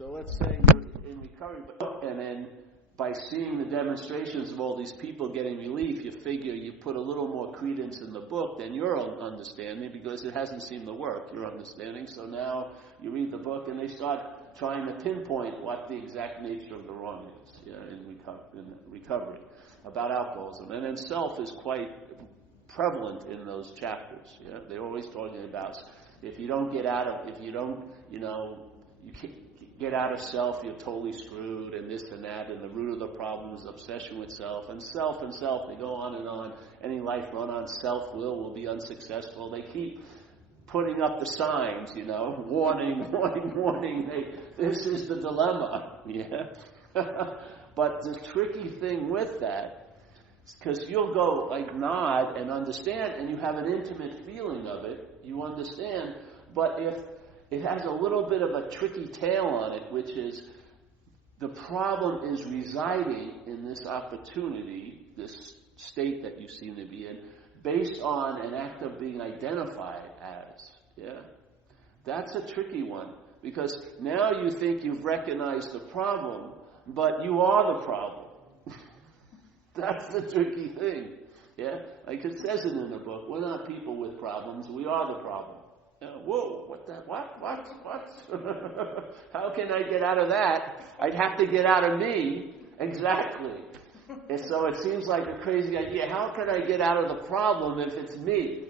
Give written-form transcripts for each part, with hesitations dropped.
So let's say you're in recovery, and then by seeing the demonstrations of all these people getting relief, you figure you put a little more credence in the book than your own understanding, because it hasn't seemed to work, your understanding. So now you read the book and they start trying to pinpoint what the exact nature of the wrong is in recovery about alcoholism. And then self is quite prevalent in those chapters. They're always talking about if you don't get out of, you can't get out of self, you're totally screwed, and this and that, and the root of the problem is obsession with self, and self, they go on and on. Any life run on self-will be unsuccessful. They keep putting up the signs, warning, this is the dilemma, But the tricky thing with that, because you'll go like nod and understand, and you have an intimate feeling of it, you understand, but if it has a little bit of a tricky tail on it, which is the problem is residing in this opportunity, this state that you seem to be in, based on an act of being identified as. That's a tricky one, because now you think you've recognized the problem, but you are the problem. That's the tricky thing. Like it says it in the book, we're not people with problems, we are the problem. Whoa, what? How can I get out of that? I'd have to get out of me. Exactly. And so it seems like a crazy idea. How can I get out of the problem if it's me?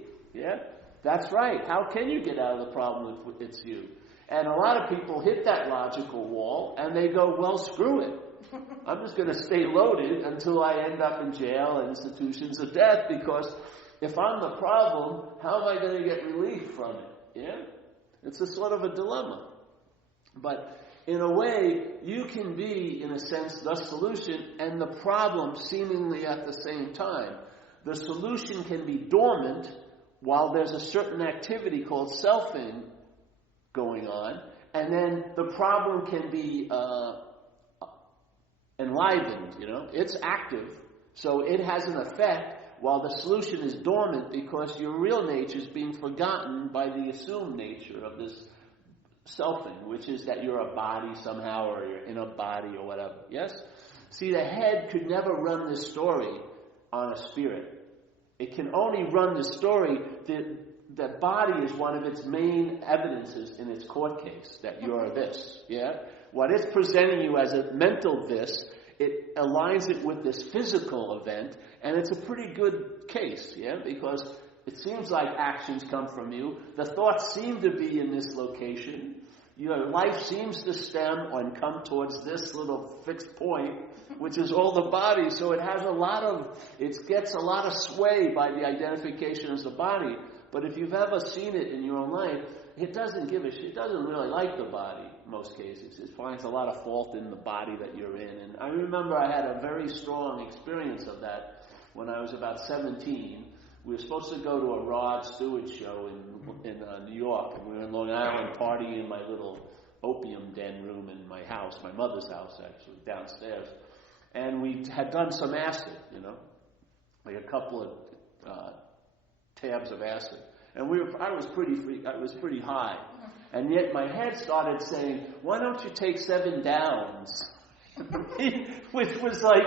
That's right. How can you get out of the problem if it's you? And a lot of people hit that logical wall and they go, well, screw it. I'm just going to stay loaded until I end up in jail and institutions of death, because if I'm the problem, how am I going to get relief from it? It's a sort of a dilemma. But in a way, you can be, in a sense, the solution and the problem seemingly at the same time. The solution can be dormant while there's a certain activity called selfing going on, and then the problem can be enlivened, It's active, so it has an effect, while the solution is dormant because your real nature is being forgotten by the assumed nature of this selfing, which is that you're a body somehow, or you're in a body or whatever. Yes? See, the head could never run this story on a spirit. It can only run the story that body is one of its main evidences in its court case, that you're this. What it's presenting you as a mental this, it aligns it with this physical event, and it's a pretty good case, because it seems like actions come from you. The thoughts seem to be in this location. Your life seems to stem and come towards this little fixed point, which is all the body. So it gets a lot of sway by the identification as the body. But if you've ever seen it in your own life, it doesn't give a shit. It doesn't really like the body in most cases. It finds a lot of fault in the body that you're in. And I remember I had a very strong experience of that when I was about 17. We were supposed to go to a Rod Stewart show in New York. And we were in Long Island partying in my little opium den room in my house, my mother's house actually, downstairs. And we had done some acid, like a couple of tabs of acid. And I was pretty high. And yet my head started saying, why don't you take 7 downs? Which was like,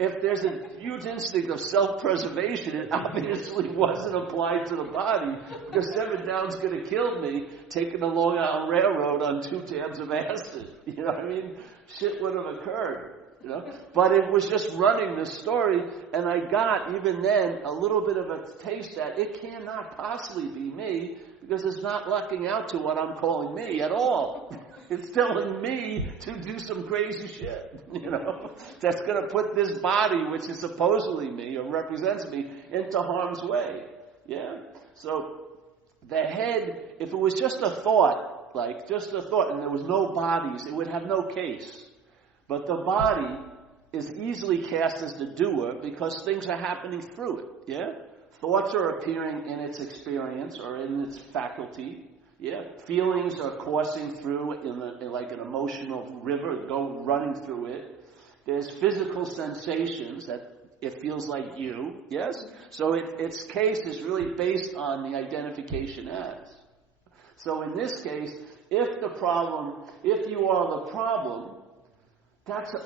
if there's a huge instinct of self-preservation, it obviously wasn't applied to the body, because 7 downs could have killed me taking the Long Island Railroad on 2 tabs of acid. You know what I mean? Shit would have occurred. But it was just running the story, and I got, even then, a little bit of a taste that it cannot possibly be me, because it's not lucking out to what I'm calling me at all. It's telling me to do some crazy shit, that's going to put this body, which is supposedly me, or represents me, into harm's way. So the head, if it was just a thought, and there was no bodies, it would have no case. But the body is easily cast as the doer because things are happening through it. Thoughts are appearing in its experience or in its faculty. Feelings are coursing through in like an emotional river, running through it. There's physical sensations that it feels like you. So its case is really based on the identification as. So in this case, if you are the problem,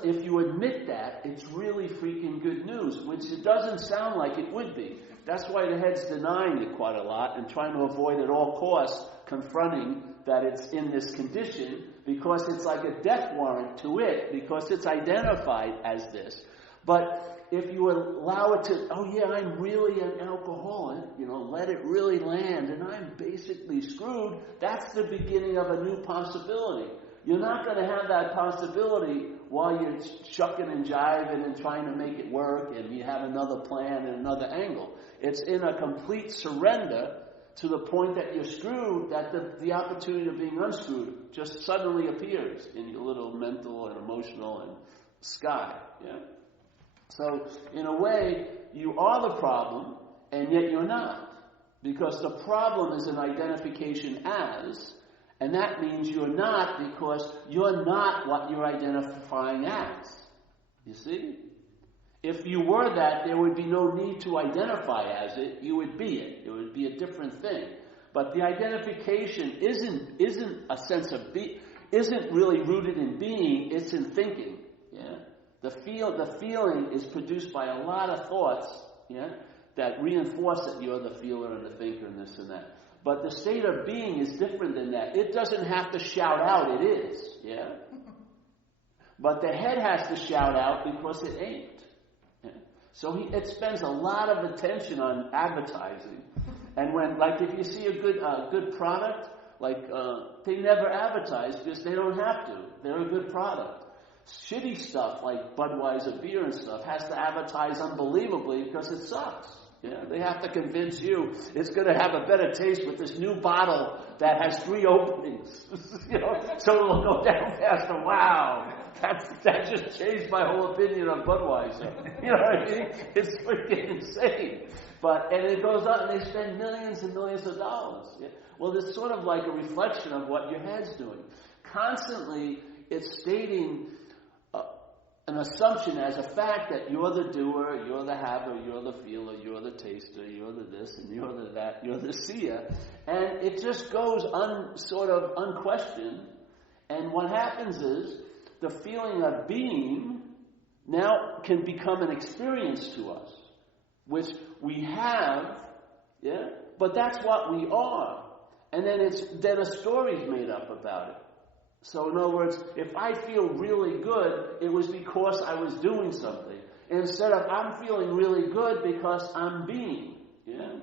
if you admit that, it's really freaking good news, which it doesn't sound like it would be. That's why the head's denying it quite a lot and trying to avoid at all costs confronting that it's in this condition, because it's like a death warrant to it, because it's identified as this. But if you allow it to, oh yeah, I'm really an alcoholic, let it really land, and I'm basically screwed, that's the beginning of a new possibility. You're not going to have that possibility while you're shucking and jiving and trying to make it work and you have another plan and another angle. It's in a complete surrender to the point that you're screwed, that the opportunity of being unscrewed just suddenly appears in your little mental and emotional and sky. Yeah? So, in a way, you are the problem, and yet you're not. Because the problem is an identification as, and that means you're not because you're not what you're identifying as. You see? If you were that, there would be no need to identify as it. You would be it. It would be a different thing. But the identification isn't a sense of isn't really rooted in being. It's in thinking. Yeah. The feeling is produced by a lot of thoughts. Yeah. That reinforce that you're the feeler and the thinker and this and that. But the state of being is different than that. It doesn't have to shout out it is. Yeah. But the head has to shout out because it ain't. So it spends a lot of attention on advertising. And when, like, if you see a good product, they never advertise because they don't have to. They're a good product. Shitty stuff like Budweiser beer and stuff has to advertise unbelievably because it sucks. Yeah, they have to convince you it's going to have a better taste with this new bottle that has 3 openings. So it'll go down faster. Wow. That just changed my whole opinion on Budweiser. You know what I mean? It's freaking insane. And it goes up, and they spend millions and millions of dollars. Yeah? Well, it's sort of like a reflection of what your head's doing. Constantly, it's stating an assumption as a fact that you're the doer, you're the haver, you're the feeler, you're the taster, you're the this, and you're the that, you're the seer. And it just goes sort of unquestioned. And what happens is, the feeling of being now can become an experience to us, which we have, yeah, but that's what we are. And then a story's made up about it. So in other words, if I feel really good, it was because I was doing something. Instead of I'm feeling really good because I'm being, yeah.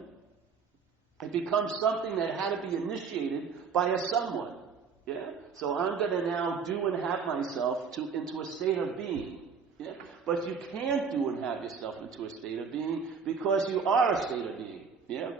It becomes something that had to be initiated by a someone. Yeah? So I'm going to now do and have myself into a state of being. Yeah? But you can't do and have yourself into a state of being because you are a state of being. Yeah?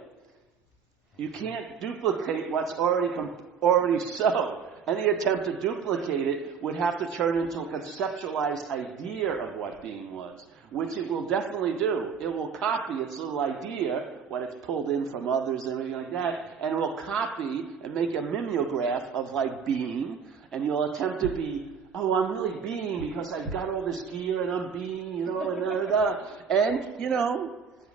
You can't duplicate what's already so. Any attempt to duplicate it would have to turn into a conceptualized idea of what being was, which it will definitely do. It will copy its little idea, what it's pulled in from others and everything like that, and it will copy and make a mimeograph of like being, and you'll attempt to be, oh, I'm really being because I've got all this gear and I'm being, and da-da-da. And,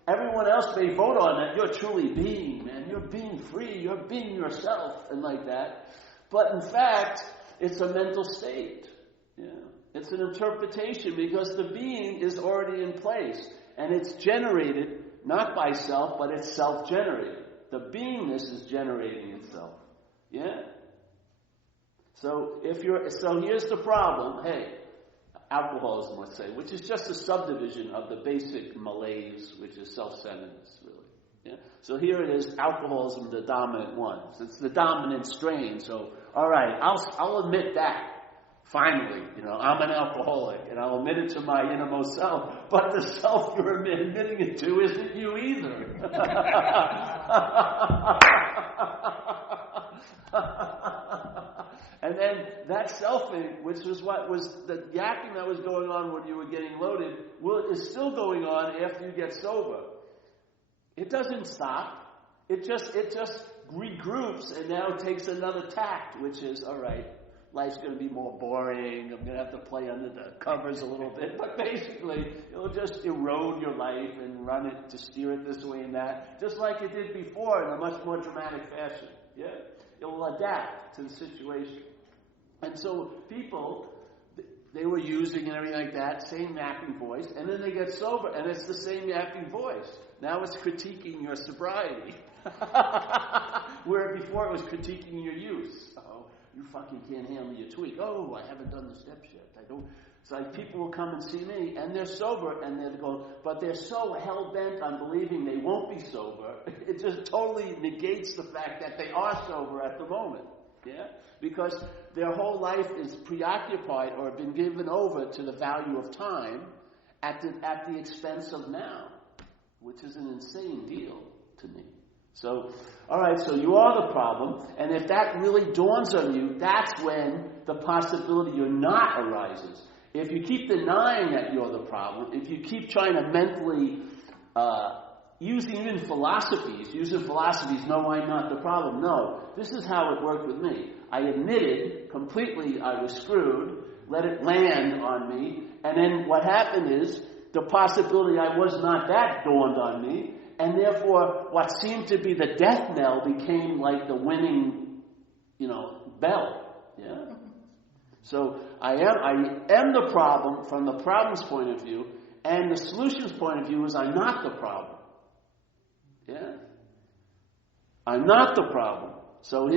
everyone else may vote on that. You're truly being, man. You're being free. You're being yourself and like that. But in fact, it's a mental state. Yeah. It's an interpretation because the being is already in place. And it's generated not by self, but it's self-generated. The beingness is generating itself. Yeah? So here's the problem. Hey, alcoholism, let's say, which is just a subdivision of the basic malaise, which is self-centeredness, really. Yeah? So here it is, alcoholism, the dominant one. So it's the dominant strain. So, all right, I'll admit that. Finally, I'm an alcoholic, and I'll admit it to my innermost self. But the self you're admitting it to isn't you either. And then that selfing, which was what was the yakking that was going on when you were getting loaded, is still going on after you get sober. It doesn't stop. It just regroups and now takes another tact, which is, all right, life's going to be more boring. I'm going to have to play under the covers a little bit. But basically, it'll just erode your life and run it to steer it this way and that, just like it did before in a much more dramatic fashion. Yeah? It will adapt to the situation. And so people, they were using and everything like that, same yapping voice, and then they get sober, and it's the same yapping voice. Now it's critiquing your sobriety. Where before it was critiquing your use. Oh, you fucking can't handle your tweak. Oh, I haven't done the steps yet. I don't. It's like people will come and see me, and they're sober, and they're going, but they're so hell-bent on believing they won't be sober, it just totally negates the fact that they are sober at the moment. Yeah? Because their whole life is preoccupied or been given over to the value of time at the expense of now, which is an insane deal to me. So, all right, so you are the problem, and if that really dawns on you, that's when the possibility you're not arises. If you keep denying that you're the problem, if you keep trying to mentally using philosophies, no, I'm not the problem. No, this is how it worked with me. I admitted completely I was screwed, let it land on me, and then what happened is the possibility I was not that dawned on me, and therefore what seemed to be the death knell became like the winning, bell. Yeah? So I am the problem from the problem's point of view, and the solution's point of view is I'm not the problem. Yeah? I'm not the problem. So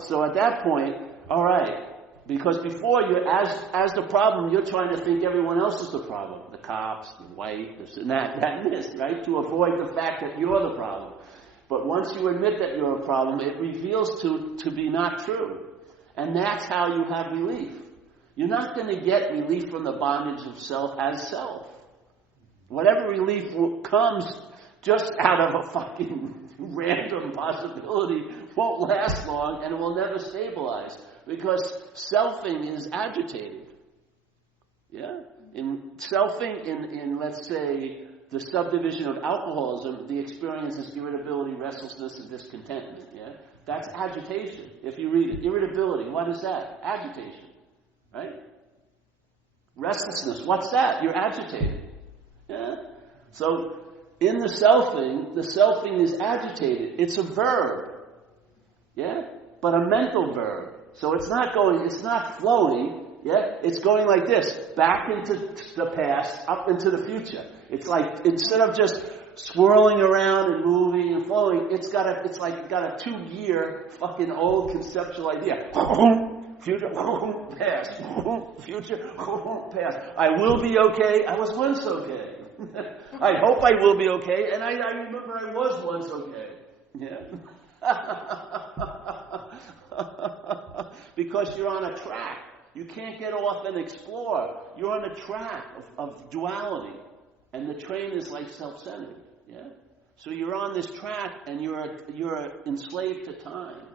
so at that point, all right, because before you, as the problem, you're trying to think everyone else is the problem. The cops, the white, this and that and this, right? To avoid the fact that you're the problem. But once you admit that you're a problem, it reveals to be not true. And that's how you have relief. You're not going to get relief from the bondage of self as self. Whatever relief comes just out of a fucking random possibility won't last long, and it will never stabilize, because selfing is agitated. Yeah? In selfing, in let's say, the subdivision of alcoholism, the experience is irritability, restlessness, and discontentment. Yeah? That's agitation, if you read it. Irritability, what is that? Agitation. Right? Restlessness, what's that? You're agitated. Yeah? So, in the selfing is agitated. It's a verb. Yeah? But a mental verb. So it's not flowing. Yeah? It's going like this. Back into the past, up into the future. It's like, instead of just swirling around and moving and flowing, it's got a 2-year fucking old conceptual idea. Future, past. Future, past. I will be okay. I was once okay. I hope I will be okay, and I remember I was once okay. Yeah. Because you're on a track. You can't get off and explore. You're on a track of duality. And the train is like self-centered. Yeah? So you're on this track and you're enslaved to time.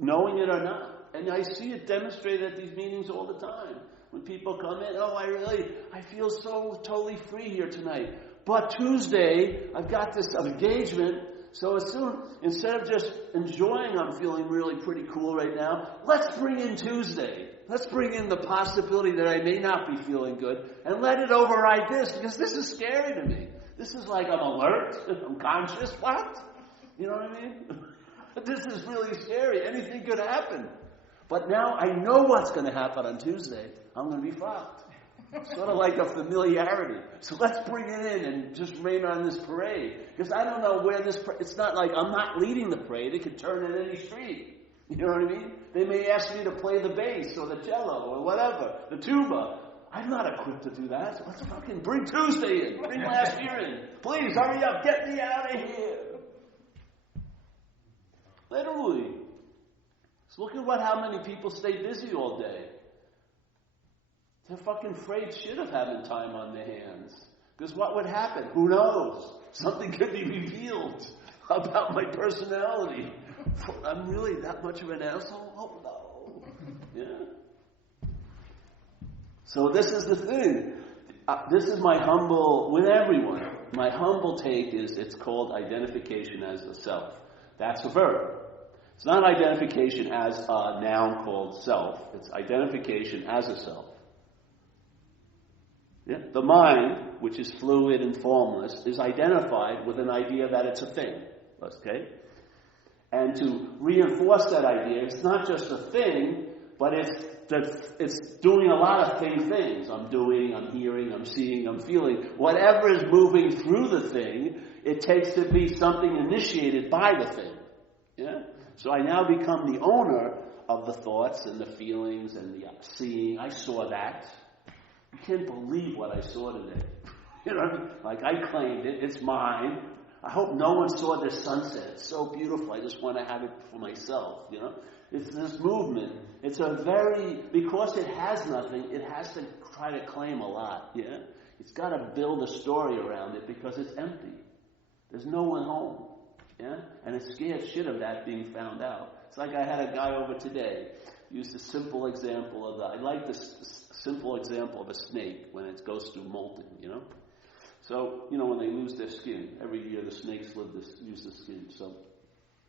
Knowing it or not. And I see it demonstrated at these meetings all the time. When people come in, I feel so totally free here tonight. But Tuesday, I've got this engagement, so instead of just enjoying I'm feeling really pretty cool right now, let's bring in Tuesday. Let's bring in the possibility that I may not be feeling good, and let it override this, because this is scary to me. This is like I'm alert, I'm conscious, what? You know what I mean? This is really scary. Anything could happen. But now I know what's going to happen on Tuesday. I'm going to be fucked. Sort of like a familiarity. So let's bring it in and just rain on this parade. Because I don't know where it's not like I'm not leading the parade. It could turn in any street. You know what I mean? They may ask me to play the bass or the cello or whatever, the tuba. I'm not equipped to do that. So let's fucking bring Tuesday in. Bring last year in. Please, hurry up. Get me out of here. Literally. So look at how many people stay busy all day. They're fucking afraid shit of having time on their hands. Because what would happen? Who knows? Something could be revealed about my personality. I'm really that much of an asshole? Oh, no. Yeah. So this is the thing. This is my humble, with everyone, my humble take is it's called identification as a self. That's a verb. It's not identification as a noun called self. It's identification as a self. Yeah? The mind, which is fluid and formless, is identified with an idea that it's a thing. Okay? And to reinforce that idea, it's not just a thing, but it's doing a lot of things. I'm doing, I'm hearing, I'm seeing, I'm feeling. Whatever is moving through the thing, it takes to be something initiated by the thing. Yeah? So I now become the owner of the thoughts and the feelings and the seeing. I saw that. You can't believe what I saw today. You know, like I claimed it. It's mine. I hope no one saw this sunset. It's so beautiful. I just want to have it for myself, you know. It's this movement. It's because it has nothing, it has to try to claim a lot, yeah. It's got to build a story around it because it's empty. There's no one home, yeah. And it's scared shit of that being found out. It's like I had a guy over today. Used a simple example of that. I like this simple example of a snake when it goes through molting, you know. So, you know, when they lose their skin, every year the snakes use the skin. So,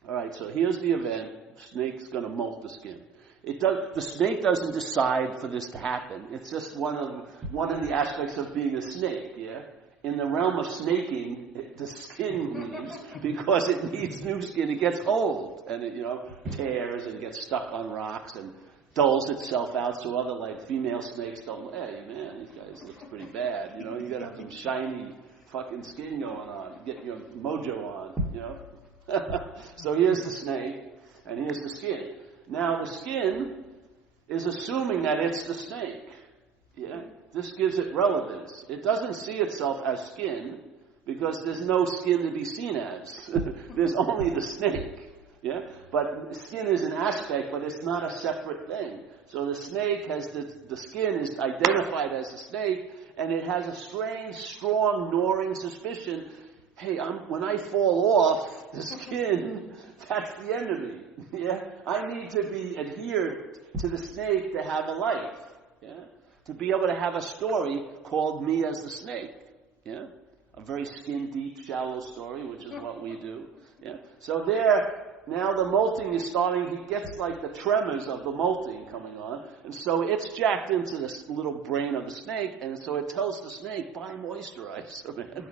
all right, so here's the event. Snake's going to molt the skin. The snake doesn't decide for this to happen. It's just one of the aspects of being a snake, yeah? In the realm of snaking, the skin leaves because it needs new skin. It gets old, and it, you know, tears and gets stuck on rocks and dulls itself out so other, like, female snakes don't, hey, man, these guys look pretty bad, you know, you gotta have some shiny fucking skin going on, get your mojo on, you know. So here's the snake, and here's the skin. Now, the skin is assuming that it's the snake, yeah? This gives it relevance. It doesn't see itself as skin, because there's no skin to be seen as. There's only the snake. Yeah, but skin is an aspect, but it's not a separate thing. So the snake has the skin is identified as a snake, and it has a strange, strong, gnawing suspicion. Hey, when I fall off the skin, that's the end of me. Yeah, I need to be adhered to the snake to have a life. Yeah, to be able to have a story called me as the snake. Yeah, a very skin deep, shallow story, which is what we do. Yeah, so there. Now the molting is starting, he gets like the tremors of the molting coming on, and so it's jacked into this little brain of the snake, and so it tells the snake, buy moisturizer, man.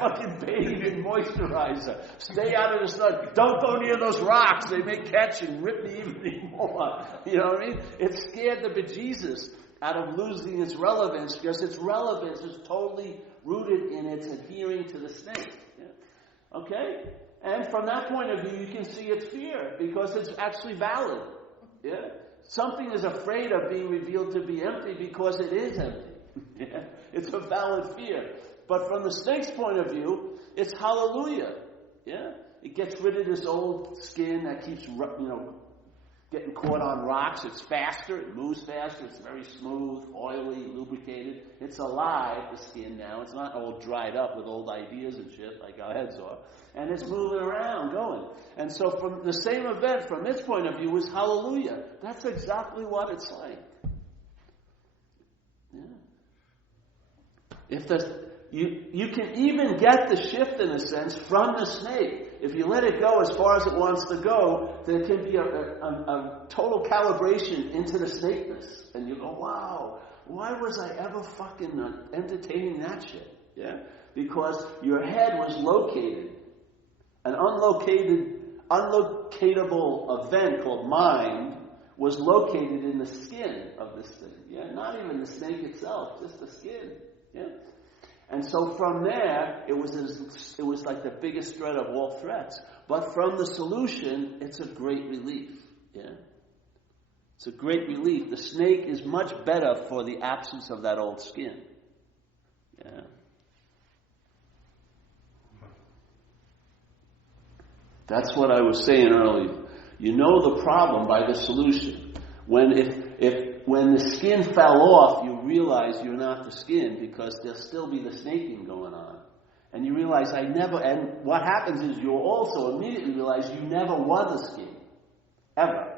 fucking bathe in moisturizer. Stay out of the sun. Don't go near those rocks. They may catch and rip me even more. You know what I mean? It scared the bejesus out of losing its relevance, because its relevance is totally rooted in its adhering to the snake. Yeah? Okay? And from that point of view, you can see its fear, because it's actually valid. Yeah? Something is afraid of being revealed to be empty because it is empty. Yeah? It's a valid fear. But from the snake's point of view, it's hallelujah. Yeah? It gets rid of this old skin that keeps, getting caught on rocks. It's faster. It moves faster. It's very smooth, oily, lubricated. It's alive, the skin now. It's not all dried up with old ideas and shit like our heads are. And it's moving around, going. And so from the same event, from its point of view, is hallelujah. That's exactly what it's like. Yeah. You can even get the shift, in a sense, from the snake. If you let it go as far as it wants to go, there can be a total calibration into the snakeness. And you go, wow, why was I ever fucking entertaining that shit? Yeah? Because your head was located. An unlocatable event called mind was located in the skin of this thing. Yeah? Not even the snake itself, just the skin. Yeah? And so from there, it was like the biggest threat of all threats. But from the solution, it's a great relief. Yeah? It's a great relief. The snake is much better for the absence of that old skin. Yeah? That's what I was saying earlier. You know the problem by the solution. When the skin fell off, you realize you're not the skin, because there'll still be the snaking going on. And you realize and what happens is you'll also immediately realize you never were the skin. Ever.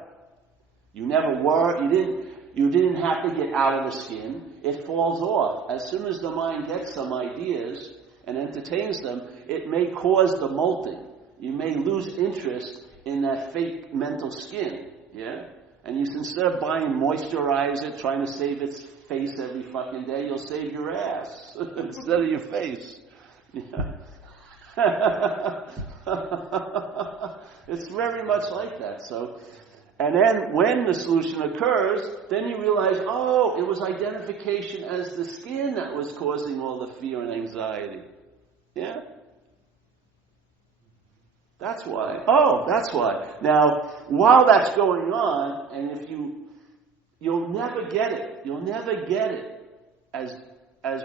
You never were, you didn't have to get out of the skin. It falls off. As soon as the mind gets some ideas and entertains them, it may cause the molting. You may lose interest in that fake mental skin. Yeah? And instead of buying moisturizer, trying to save its face every fucking day, you'll save your ass instead of your face. Yeah. It's very much like that. So, and then when the solution occurs, then you realize, oh, it was identification as the skin that was causing all the fear and anxiety. Yeah? That's why. Oh, that's why. Now, while that's going on, and if you'll never get it. You'll never get it as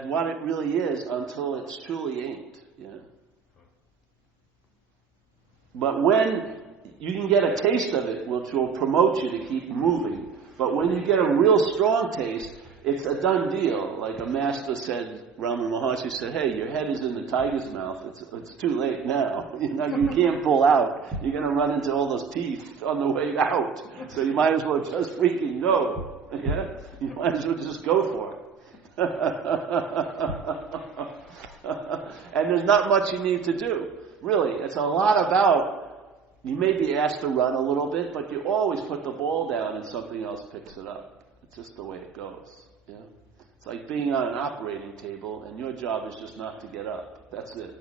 what it really is until it's truly ain't. Yeah. But when you can get a taste of it, which will promote you to keep moving. But when you get a real strong taste, it's a done deal. Like a master said, Ramana Maharshi said, hey, your head is in the tiger's mouth. It's too late now. You can't pull out. You're going to run into all those teeth on the way out. So you might as well just freaking go. Yeah? You might as well just go for it. And there's not much you need to do. Really, it's a lot about, you may be asked to run a little bit, but you always put the ball down and something else picks it up. It's just the way it goes. Yeah? It's like being on an operating table and your job is just not to get up. That's it.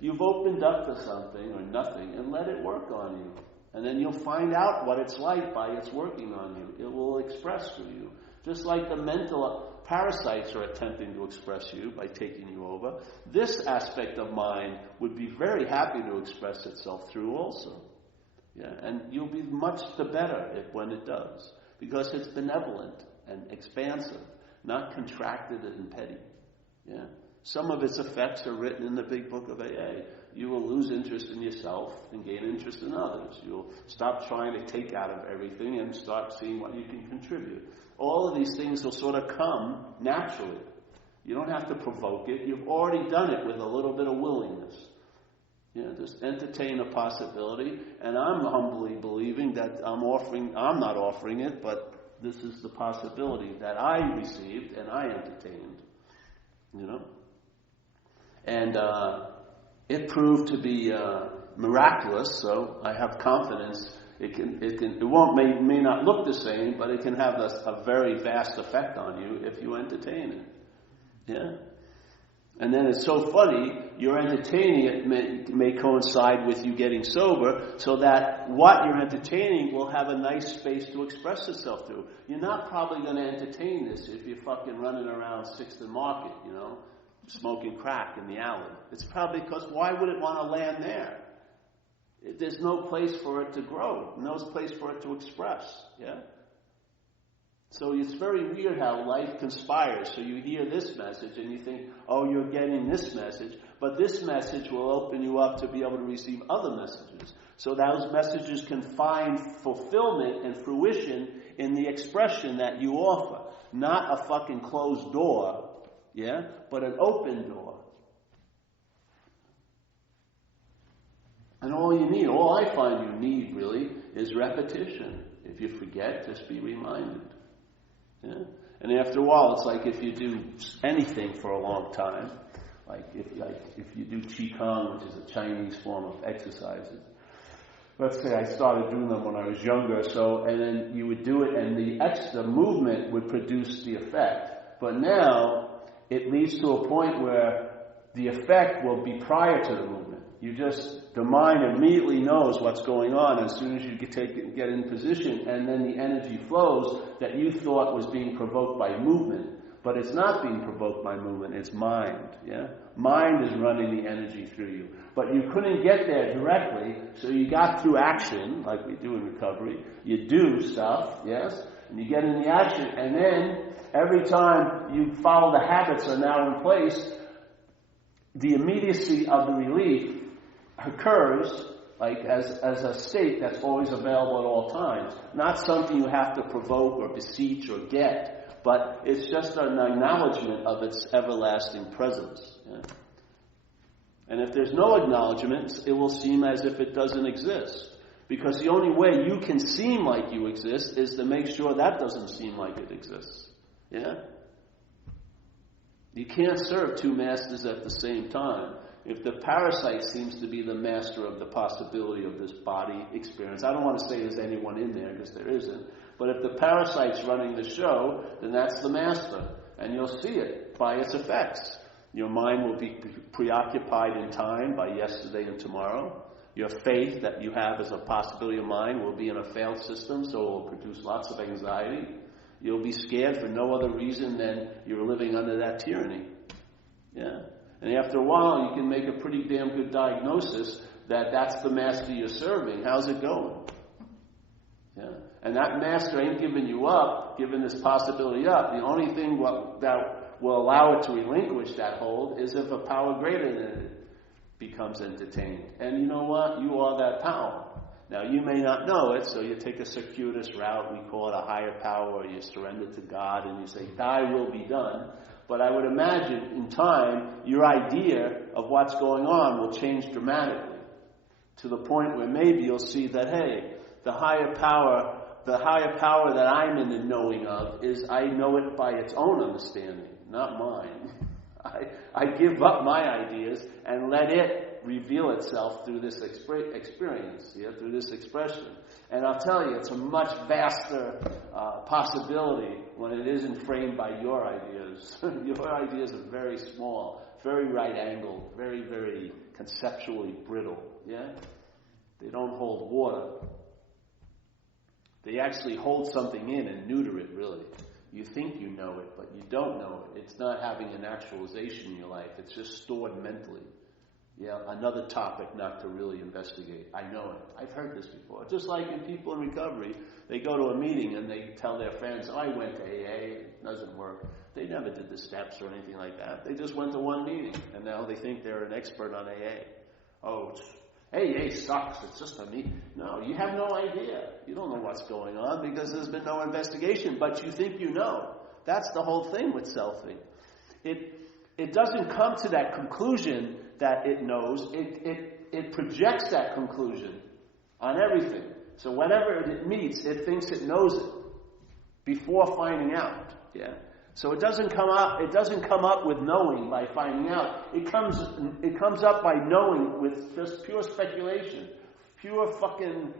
You've opened up to something or nothing and let it work on you. And then you'll find out what it's like by its working on you. It will express to you. Just like the mental parasites are attempting to express you by taking you over, this aspect of mind would be very happy to express itself through also. Yeah, and you'll be much the better when it does, because it's benevolent and expansive, not contracted and petty. Yeah, some of its effects are written in the big book of AA. You will lose interest in yourself and gain interest in others. You'll stop trying to take out of everything and start seeing what you can contribute. All of these things will sort of come naturally. You don't have to provoke it. You've already done it with a little bit of willingness. Just entertain a possibility. And I'm humbly believing that I'm not offering it, but this is the possibility that I received and I entertained. And it proved to be miraculous, so I have confidence. It may not look the same, but it can have a very vast effect on you if you entertain it. Yeah? And then it's so funny, you're entertaining it may coincide with you getting sober, so that what you're entertaining will have a nice space to express itself through. You're not probably going to entertain this if you're fucking running around 6th and Market, smoking crack in the alley. It's probably because why would it want to land there? There's no place for it to grow, no place for it to express. Yeah? So it's very weird how life conspires. So you hear this message and you think, oh, you're getting this message, but this message will open you up to be able to receive other messages. So those messages can find fulfillment and fruition in the expression that you offer. Not a fucking closed door, yeah, but an open door. And all I find you need really is repetition. If you forget, just be reminded. Yeah? And after a while, it's like if you do anything for a long time, like if you do Qigong, which is a Chinese form of exercises. Let's say I started doing them when I was younger, and then you would do it, and the movement would produce the effect. But now it leads to a point where the effect will be prior to the movement. The mind immediately knows what's going on as soon as you get in position, and then the energy flows that you thought was being provoked by movement. But it's not being provoked by movement, it's mind. Yeah? Mind is running the energy through you. But you couldn't get there directly, so you got through action, like we do in recovery. You do stuff, yes? And you get in the action, and then every time you follow the habits are now in place, the immediacy of the relief occurs like as a state that's always available at all times. Not something you have to provoke or beseech or get, but it's just an acknowledgement of its everlasting presence. Yeah? And if there's no acknowledgement, it will seem as if it doesn't exist. Because the only way you can seem like you exist is to make sure that doesn't seem like it exists. Yeah? You can't serve two masters at the same time. If the parasite seems to be the master of the possibility of this body experience, I don't want to say there's anyone in there because there isn't, but if the parasite's running the show, then that's the master. And you'll see it by its effects. Your mind will be preoccupied in time by yesterday and tomorrow. Your faith that you have as a possibility of mind will be in a failed system, so it will produce lots of anxiety. You'll be scared for no other reason than you're living under that tyranny. Yeah. And after a while, you can make a pretty damn good diagnosis that that's the master you're serving. How's it going? Yeah. And that master ain't giving you up, giving this possibility up. The only thing that will allow it to relinquish that hold is if a power greater than it becomes entertained. And you know what? You are that power. Now, you may not know it, so you take a circuitous route. We call it a higher power, or you surrender to God, and you say, thy will be done. But I would imagine, in time, your idea of what's going on will change dramatically, to the point where maybe you'll see that, hey, the higher power that I'm in the knowing of is I know it by its own understanding, not mine. I give up my ideas and let it reveal itself through this experience, through this expression. And I'll tell you, it's a much vaster possibility when it isn't framed by your ideas. Your ideas are very small, very right-angled, very, very conceptually brittle. Yeah? They don't hold water. They actually hold something in and neuter it, really. You think you know it, but you don't know it. It's not having an actualization in your life. It's just stored mentally. Yeah, another topic not to really investigate. I know it. I've heard this before. Just like in people in recovery, they go to a meeting and they tell their friends, I went to AA, it doesn't work. They never did the steps or anything like that. They just went to one meeting, and now they think they're an expert on AA. Oh, AA sucks. It's just a meeting. No, you have no idea. You don't know what's going on because there's been no investigation, but you think you know. That's the whole thing with selfing. It doesn't come to that conclusion that it knows. It projects that conclusion on everything. So whenever it meets, it thinks it knows it before finding out. Yeah. So it doesn't come up with knowing by finding out. It comes up by knowing with just pure speculation, pure fucking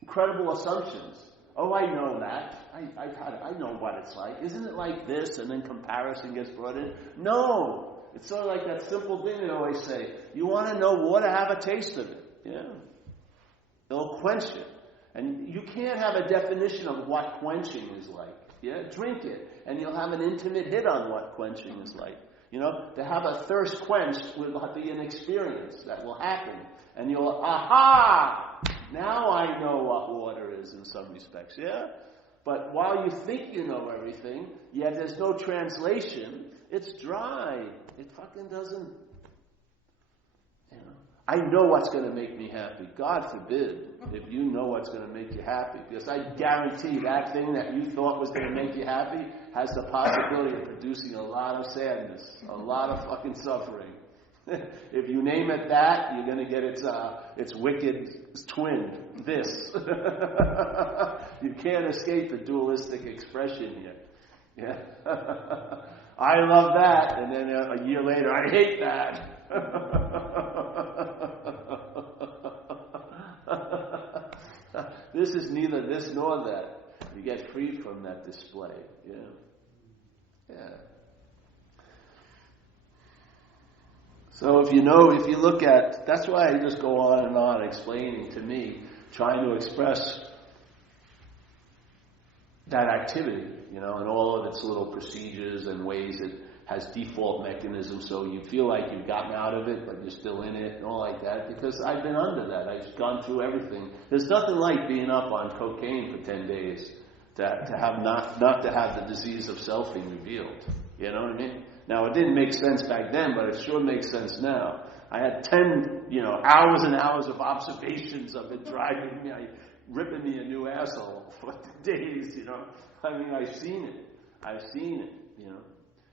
incredible assumptions. Oh, I know that. I know what it's like. Isn't it like this? And then comparison gets brought in. No, it's sort of like that simple thing they always say. You want to know water? Have a taste of it. Yeah, it'll quench it. And you can't have a definition of what quenching is like. Yeah, drink it, and you'll have an intimate hit on what quenching is like. You know, to have a thirst quenched will be an experience that will happen, and you'll, aha! Now I know what water is in some respects. Yeah, but while you think you know everything, yet there's no translation. It's dry. It fucking doesn't. You know, I know what's going to make me happy. God forbid if you know what's going to make you happy. Because I guarantee that thing that you thought was going to make you happy has the possibility of producing a lot of sadness, a lot of fucking suffering. If you name it that, you're going to get its wicked twin, this. You can't escape the dualistic expression here. Yeah. I love that, and then a year later, I hate that. This is neither this nor that. You get free from that display. Yeah. Yeah. So if you look at, that's why I just go on and on explaining to me, trying to express that activity, and all of its little procedures and ways it has default mechanisms, so you feel like you've gotten out of it, but you're still in it and all like that, because I've been under that. I've gone through everything. There's nothing like being up on cocaine for 10 days to have not to have the disease of selfing revealed. You know what I mean? Now, it didn't make sense back then, but it sure makes sense now. I had 10, hours and hours of observations of it driving me, ripping me a new asshole for days, I mean, I've seen it,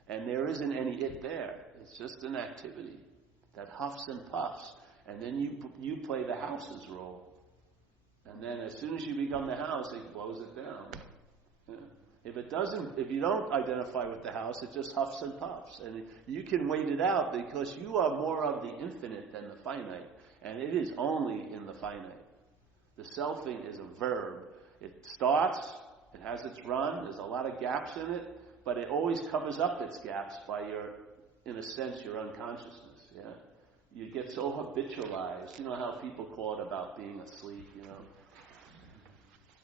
and there isn't any it there. It's just an activity that huffs and puffs, and then you play the house's role. And then as soon as you become the house, it blows it down. Yeah. If you don't identify with the house, it just huffs and puffs. And you can wait it out because you are more of the infinite than the finite. And it is only in the finite. The selfing is a verb. It starts, it has its run, there's a lot of gaps in it, but it always covers up its gaps by your unconsciousness, yeah? You get so habitualized. You know how people call it about being asleep,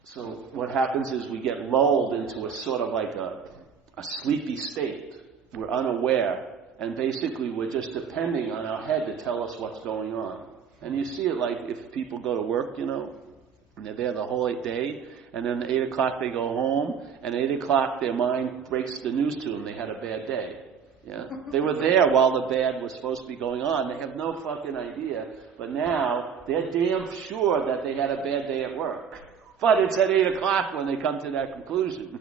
So what happens is we get lulled into a sort of like a sleepy state. We're unaware. And basically we're just depending on our head to tell us what's going on. And you see it like if people go to work, and they're there the whole day, and then at 8 o'clock they go home, and at 8 o'clock their mind breaks the news to them they had a bad day. Yeah? They were there while the bad was supposed to be going on. They have no fucking idea. But now they're damn sure that they had a bad day at work. But it's at 8 o'clock when they come to that conclusion.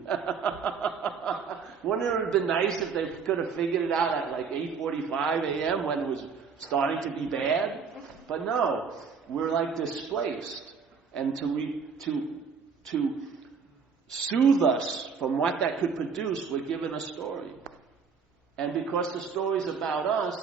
Wouldn't it have been nice if they could have figured it out at like 8:45 a.m. when it was starting to be bad? But no, we're like displaced. And to soothe us from what that could produce, we're given a story. And because the story's about us,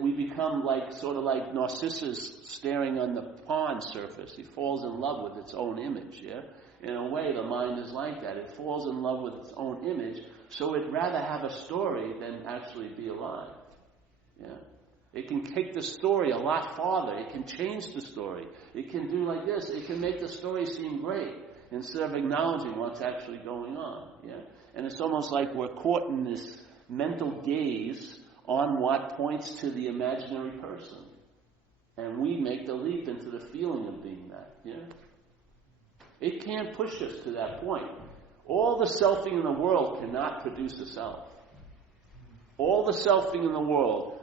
we become sort of like Narcissus staring on the pond surface. He falls in love with its own image, yeah? In a way, the mind is like that. It falls in love with its own image, so it'd rather have a story than actually be alive. Yeah? It can take the story a lot farther. It can change the story. It can do like this. It can make the story seem great instead of acknowledging what's actually going on. Yeah? And it's almost like we're caught in this mental gaze on what points to the imaginary person. And we make the leap into the feeling of being that. Yeah? It can't push us to that point. All the selfing in the world cannot produce a self. All the selfing in the world,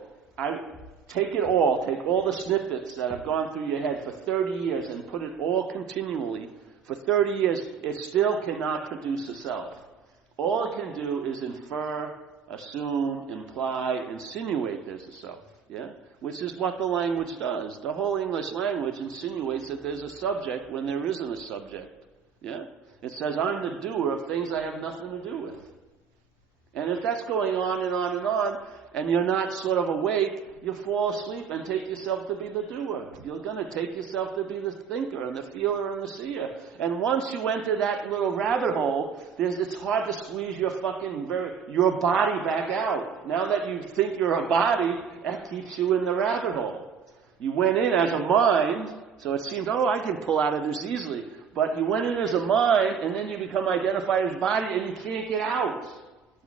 take all the snippets that have gone through your head for 30 years and put it all continually. For 30 years, it still cannot produce a self. All it can do is infer, assume, imply, insinuate there's a self. Yeah? Which is what the language does. The whole English language insinuates that there's a subject when there isn't a subject. Yeah? It says, I'm the doer of things I have nothing to do with. And if that's going on and on and on, and you're not sort of awake, you fall asleep and take yourself to be the doer. You're going to take yourself to be the thinker and the feeler and the seer. And once you enter that little rabbit hole, it's hard to squeeze your body back out. Now that you think you're a body, that keeps you in the rabbit hole. You went in as a mind, so it seems, I can pull out of this easily. But you went in as a mind, and then you become identified as body, and you can't get out.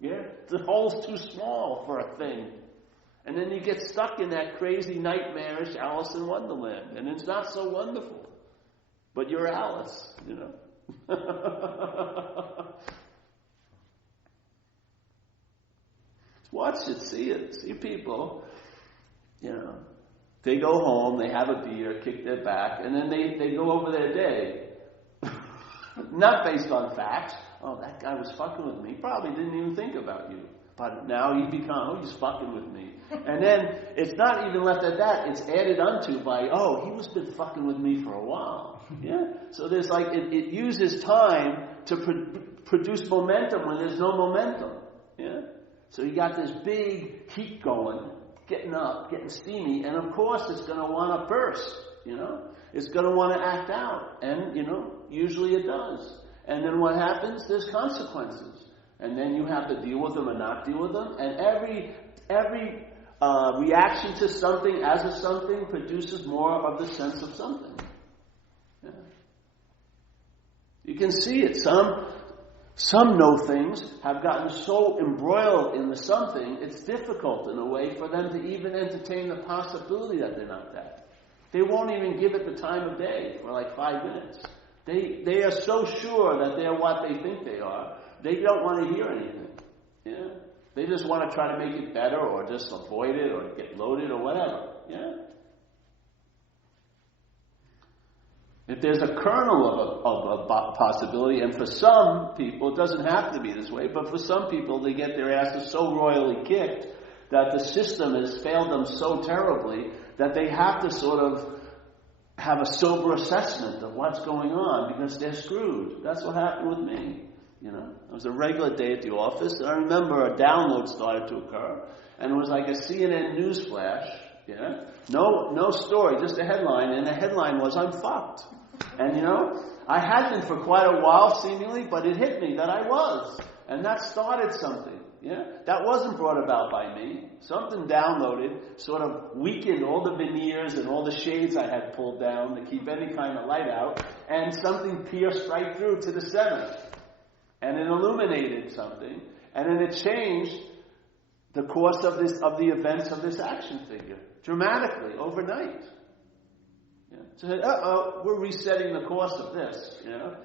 Yeah? The hole's too small for a thing. And then you get stuck in that crazy, nightmarish Alice in Wonderland. And it's not so wonderful. But you're Alice, Watch it, see it. See people, they go home, they have a beer, kick their back, and then they go over their day. Not based on facts. Oh, that guy was fucking with me. He probably didn't even think about you. But now he's fucking with me. And then it's not even left at that. It's added onto by, he's been fucking with me for a while. Yeah? So there's it uses time to produce momentum when there's no momentum. Yeah? So you got this big heat going, getting up, getting steamy, and of course it's going to want to burst, It's going to want to act out. And, usually it does. And then what happens? There's consequences. And then you have to deal with them or not deal with them. And every reaction to something as a something produces more of the sense of something. Yeah. You can see it. Some know things have gotten so embroiled in the something, it's difficult in a way for them to even entertain the possibility that they're not that. They won't even give it the time of day for 5 minutes. They are so sure that they're what they think they are. They don't want to hear anything. Yeah? They just want to try to make it better or just avoid it or get loaded or whatever. Yeah? If there's a kernel of a possibility, and for some people, it doesn't have to be this way, but for some people, they get their asses so royally kicked that the system has failed them so terribly that they have to sort of have a sober assessment of what's going on because they're screwed. That's what happened with me. It was a regular day at the office, and I remember a download started to occur, and it was like a CNN news flash. Yeah, no story, just a headline, and the headline was, I'm fucked. And I had been for quite a while, seemingly, but it hit me that I was. And that started something. Yeah? That wasn't brought about by me. Something downloaded sort of weakened all the veneers and all the shades I had pulled down to keep any kind of light out, and something pierced right through to the center. And it illuminated something, and then it changed the course of the events of this action figure dramatically overnight. Yeah. So, we're resetting the course of this. You know,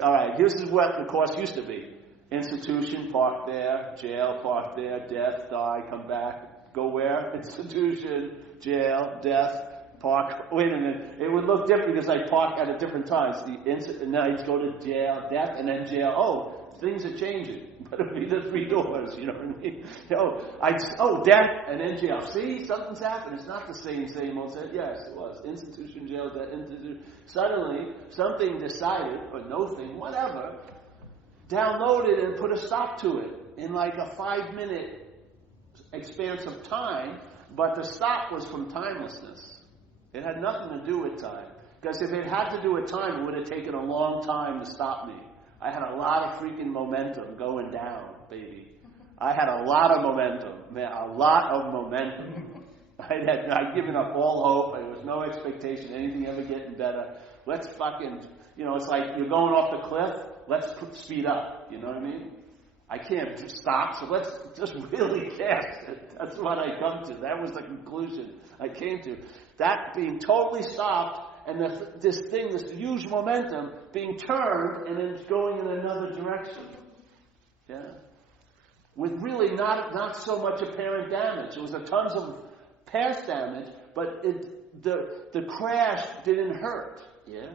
all right. This is what the course used to be: institution, park there; jail, park there; death, die, come back, go where? Institution, jail, death, park. Wait a minute. It would look different because I park at a different times. The nights go to jail, death, and then jail. Oh, things are changing. But it'd be the 3 doors, you know what I mean? Death, and then jail. See, something's happened. It's not the same old. Yes, it was. Institution, jail, death, institution. Suddenly, something decided, or no thing, whatever, downloaded and put a stop to it in like a 5-minute expanse of time, but the stop was from timelessness. It had nothing to do with time. Because if it had to do with time, it would have taken a long time to stop me. I had a lot of freaking momentum going down, baby. I had a lot of momentum, man, a lot of momentum. I'd given up all hope. There was no expectation of anything ever getting better. Let's fucking, it's like you're going off the cliff. Let's speed up. You know what I mean? I can't just stop, so let's just really cast it. That's what I come to. That was the conclusion I came to. That being totally stopped, and this huge momentum being turned and then going in another direction. Yeah? With really not so much apparent damage. It was a tons of past damage, but the crash didn't hurt. Yeah?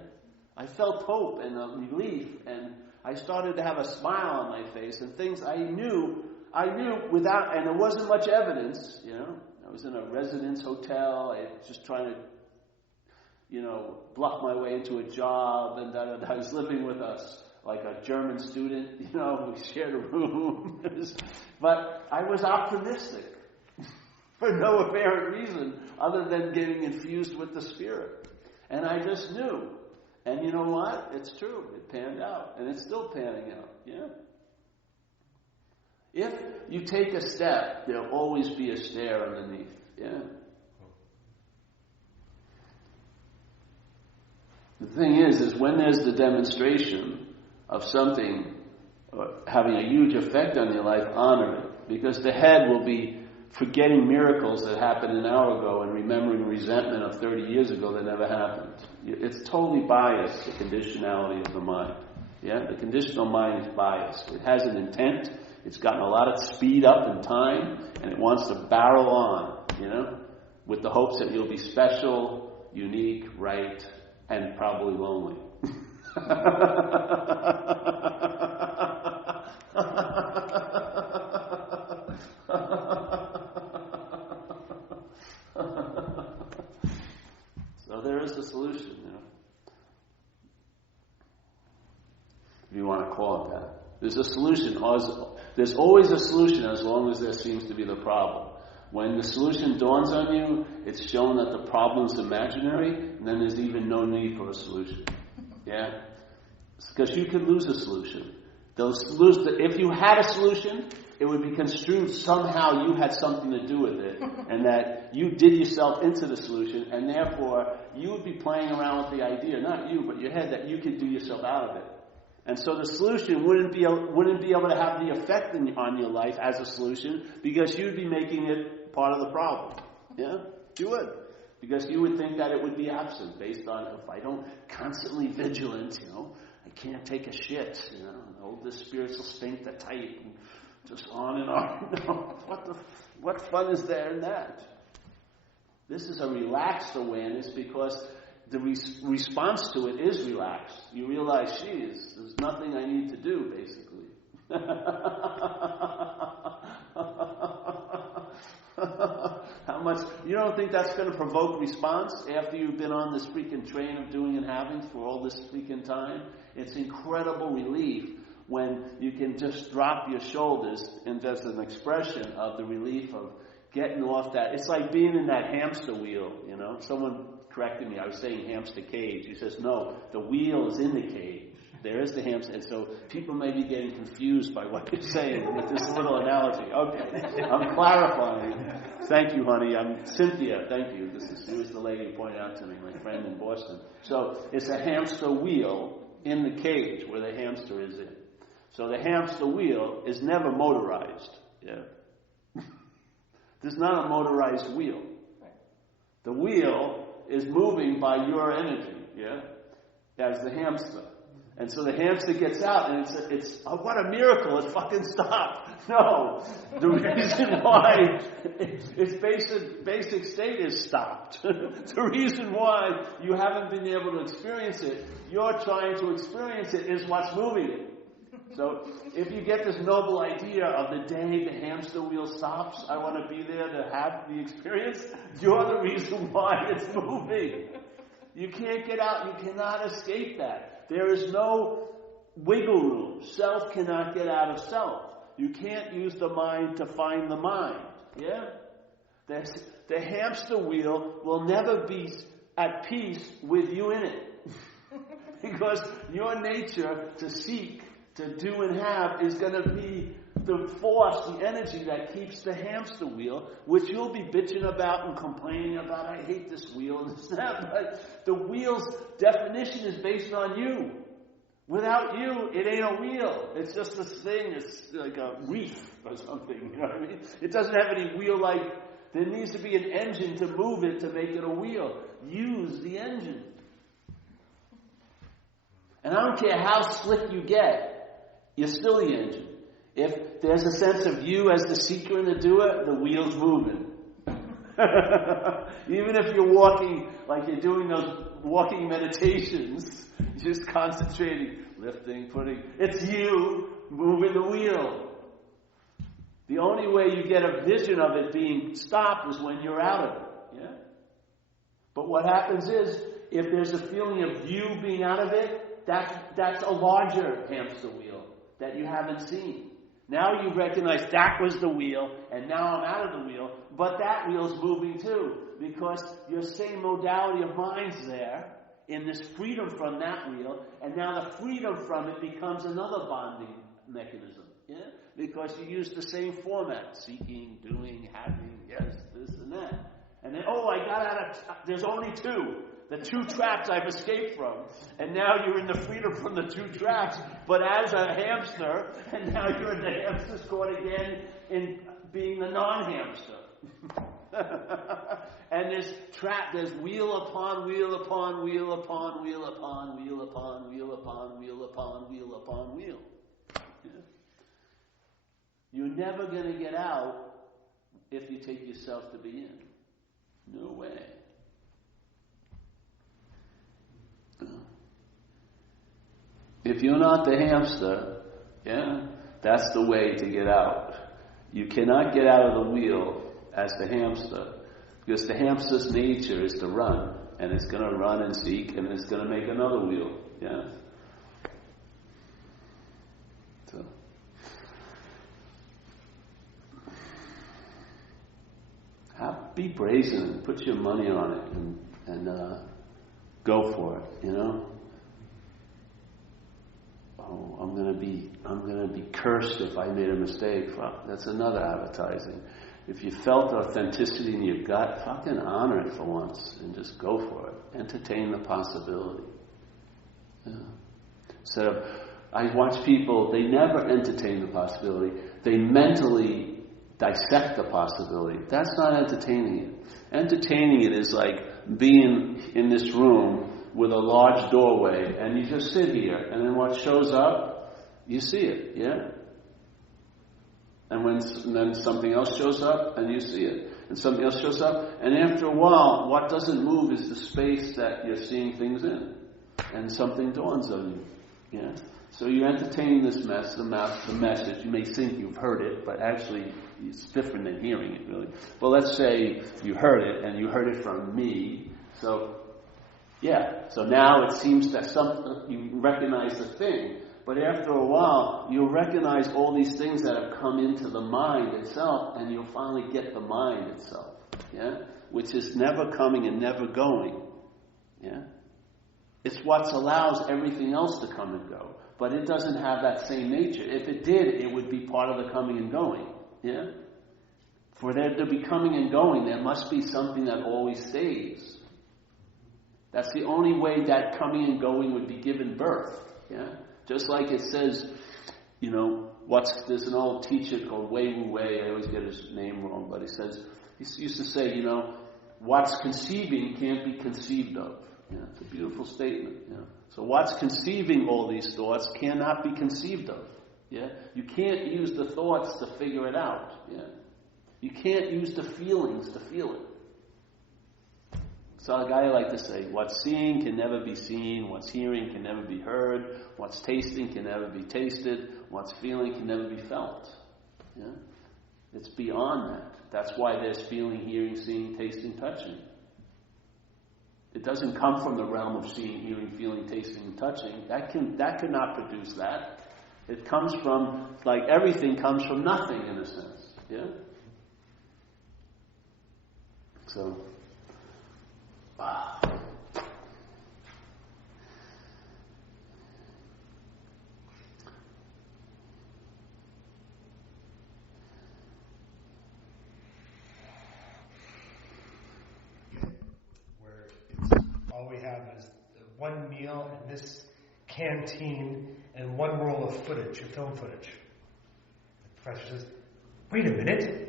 I felt hope and relief, and I started to have a smile on my face, and things I knew without, and there wasn't much evidence, I was in a residence hotel, I was just trying to bluff my way into a job, and I was living with a German student, we shared a room. But I was optimistic for no apparent reason other than getting infused with the Spirit. And I just knew. And you know what? It's true. It panned out. And it's still panning out. Yeah? If you take a step, there'll always be a stair underneath. Yeah? The thing is when there's the demonstration of something having a huge effect on your life, honor it. Because the head will be forgetting miracles that happened an hour ago and remembering resentment of 30 years ago that never happened. It's totally biased, the conditionality of the mind. Yeah? The conditional mind is biased. It has an intent. It's gotten a lot of speed up in time, and it wants to barrel on, with the hopes that you'll be special, unique, right, and probably lonely. So there is a solution, if you want to call it that. There's a solution. There's always a solution as long as there seems to be the problem. When the solution dawns on you, it's shown that the problem's imaginary, and then there's even no need for a solution. Yeah? Because you could lose a solution. If you had a solution, it would be construed somehow you had something to do with it, and that you did yourself into the solution, and therefore you would be playing around with the idea, not you, but your head, that you could do yourself out of it. And so the solution wouldn't be able to have the effect on your life as a solution, because you'd be making it part of the problem. Yeah? You would. Because you would think that it would be absent based on, if I don't constantly vigilant, I can't take a shit, the spirits will stink the tight, and just on and on. What fun is there in that? This is a relaxed awareness because the response to it is relaxed. You realize, there's nothing I need to do, basically. How much? You don't think that's going to provoke response after you've been on this freaking train of doing and having for all this freaking time? It's incredible relief when you can just drop your shoulders, and there's an expression of the relief of getting off that. It's like being in that hamster wheel, Someone corrected me. I was saying hamster cage. He says, no, the wheel is in the cage. There is the hamster. And so people may be getting confused by what you're saying with this little analogy. Okay, I'm clarifying. Thank you, honey. I'm Cynthia. Thank you. She was the lady who pointed out to me, my friend in Boston. So it's a hamster wheel in the cage where the hamster is in. So the hamster wheel is never motorized. Yeah. There's not a motorized wheel. The wheel is moving by your energy. Yeah. As the hamster. And so the hamster gets out, and it's what a miracle, it fucking stopped. No, the reason why its basic state is stopped. The reason why you haven't been able to experience it, you're trying to experience it, is what's moving it. So if you get this noble idea of the day the hamster wheel stops, I want to be there to have the experience, you're the reason why it's moving. You can't get out, you cannot escape that. There is no wiggle room. Self cannot get out of self. You can't use the mind to find the mind. Yeah? The hamster wheel will never be at peace with you in it. Because your nature to seek, to do and have, is going to be the force, the energy that keeps the hamster wheel, which you'll be bitching about and complaining about. I hate this wheel and this and that. But the wheel's definition is based on you. Without you, it ain't a wheel. It's just this thing. It's like a reef or something. You know what I mean? It doesn't have any wheel-like. There needs to be an engine to move it to make it a wheel. Use the engine. And I don't care how slick you get, you're still the engine. If there's a sense of you as the seeker and the doer, the wheel's moving. Even if you're walking, like you're doing those walking meditations, just concentrating, lifting, putting, it's you moving the wheel. The only way you get a vision of it being stopped is when you're out of it. Yeah? But what happens is, if there's a feeling of you being out of it, that's a larger hamster wheel that you haven't seen. Now you recognize that was the wheel, and now I'm out of the wheel, but that wheel's moving too, because your same modality of mind's there in this freedom from that wheel, and now the freedom from it becomes another bonding mechanism. Yeah? Because you use the same format, seeking, doing, having, yes, this and that. And then, I got out of, there's only two. The two tracks I've escaped from. And now you're in the freedom from the two tracks, but as a hamster, and now you're in the hamster's court again in being the non-hamster. And there's wheel upon wheel upon wheel upon wheel upon wheel upon wheel upon wheel upon wheel upon wheel. Yeah. You're never going to get out if you take yourself to be in. No way. If you're not the hamster, yeah, that's the way to get out. You cannot get out of the wheel as the hamster, because the hamster's nature is to run, and it's going to run and seek, and it's going to make another wheel. Yeah. So. Be brazen. Put your money on it, and go for it. You know. Oh, I'm gonna be cursed if I made a mistake. Fuck, that's another advertising. If you felt authenticity in your gut, fucking honor it for once and just go for it. Entertain the possibility. Yeah. So I watch people, they never entertain the possibility. They mentally dissect the possibility. That's not entertaining it. Entertaining it is like being in this room with a large doorway, and you just sit here, and then what shows up, you see it, yeah? And then something else shows up, and you see it. And something else shows up, and after a while, what doesn't move is the space that you're seeing things in. And something dawns on you, yeah? So you entertain this the message. You may think you've heard it, but actually it's different than hearing it, really. Well, let's say you heard it, and you heard it from me, so now it seems that you recognize the thing, but after a while, you'll recognize all these things that have come into the mind itself, and you'll finally get the mind itself, yeah? Which is never coming and never going, yeah? It's what allows everything else to come and go. But it doesn't have that same nature. If it did, it would be part of the coming and going. Yeah? For there to be coming and going, there must be something that always stays. That's the only way that coming and going would be given birth. Yeah? Just like it says, there's an old teacher called Wei Wu Wei, I always get his name wrong, but he used to say, what's conceiving can't be conceived of. Yeah, it's a beautiful statement. Yeah. So what's conceiving all these thoughts cannot be conceived of. Yeah? You can't use the thoughts to figure it out. Yeah? You can't use the feelings to feel it. So a guy like to say, what's seeing can never be seen, what's hearing can never be heard, what's tasting can never be tasted, what's feeling can never be felt. Yeah? It's beyond that. That's why there's feeling, hearing, seeing, tasting, touching. It doesn't come from the realm of seeing, hearing, feeling, tasting, and touching. That cannot produce that. It comes from, like everything comes from nothing in a sense. Yeah? So, wow. All we have is one meal and this canteen and one roll of footage, film footage. The professor says, wait a minute.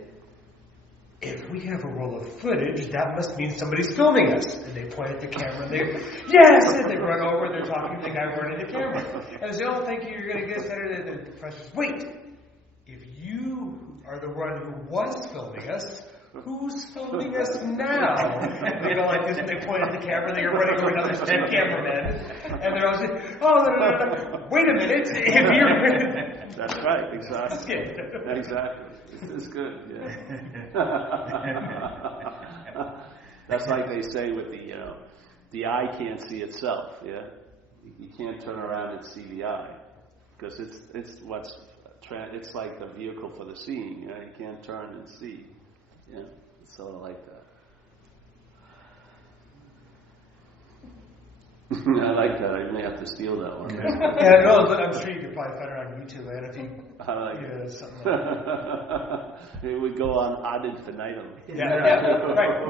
If we have a roll of footage, that must mean somebody's filming us. And they point at the camera and they go, yes! And they run over and they're talking to the guy running the camera. And they say, oh, thank you, you're going to get better. And the professor says, wait! If you are the one who was filming us, who's filming us now? And they go like this, and they point at the camera, they go running over another 10 cameramen. And they're all saying, oh, no. Wait a minute. If you're... That's right, exactly. Exactly. This is good, yeah. That's like they say with the eye can't see itself, yeah? You can't turn around and see the eye. Because it's like the vehicle for the seeing, you can't turn and see. Yeah, it's sort of like that. I like that. I may have to steal that one. Yeah, no, I'm sure you could probably find it on YouTube. I don't think something like that. It would go on ad infinitum. Yeah, right.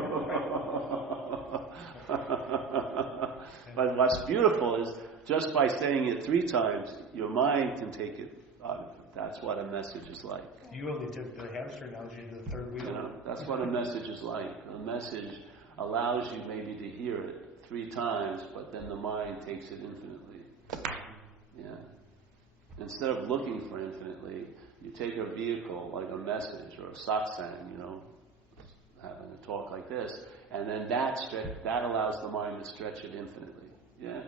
But what's beautiful is just by saying it 3 times, your mind can take it on. That's what a message is like. You only took the hamster analogy to the third wheel. That's what a message is like. A message allows you maybe to hear it 3 times, but then the mind takes it infinitely. Yeah. Instead of looking for infinitely, you take a vehicle like a message or a satsang, having a talk like this, and then that allows the mind to stretch it infinitely. Yeah.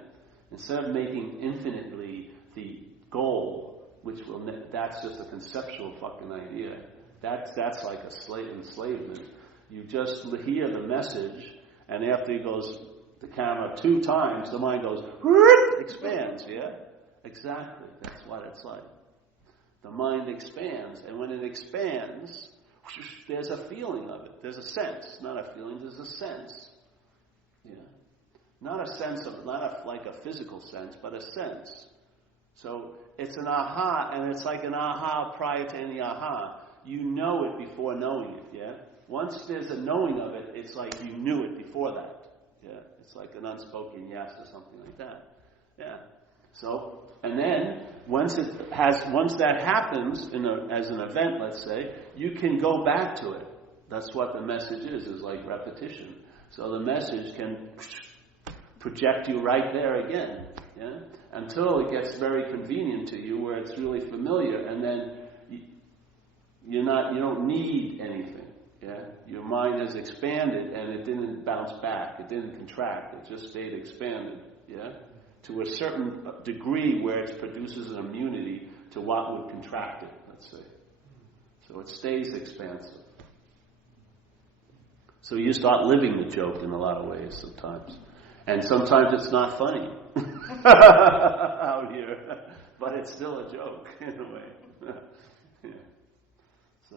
Instead of making infinitely the goal, that's just a conceptual fucking idea. That's like a enslavement. You just hear the message, and after he goes the camera 2 times, the mind goes, expands, yeah? Exactly, that's what it's like. The mind expands, and when it expands, there's a feeling of it. There's a sense, not a feeling, there's a sense. Yeah. Not a sense of, like a physical sense, but a sense. So it's an aha, and it's like an aha prior to any aha. You know it before knowing it, yeah? Once there's a knowing of it, it's like you knew it before that. Yeah? It's like an unspoken yes or something like that. Yeah. So, and then once that happens as an event, let's say, you can go back to it. That's what the message is like repetition. So the message can project you right there again. Yeah? Until it gets very convenient to you, where it's really familiar, and then you don't need anything. Yeah, your mind has expanded, and it didn't bounce back. It didn't contract. It just stayed expanded. Yeah, to a certain degree where it produces an immunity to what would contract it. Let's say, so it stays expansive. So you start living the joke in a lot of ways sometimes. And sometimes it's not funny out here, but it's still a joke in a way. Yeah. So.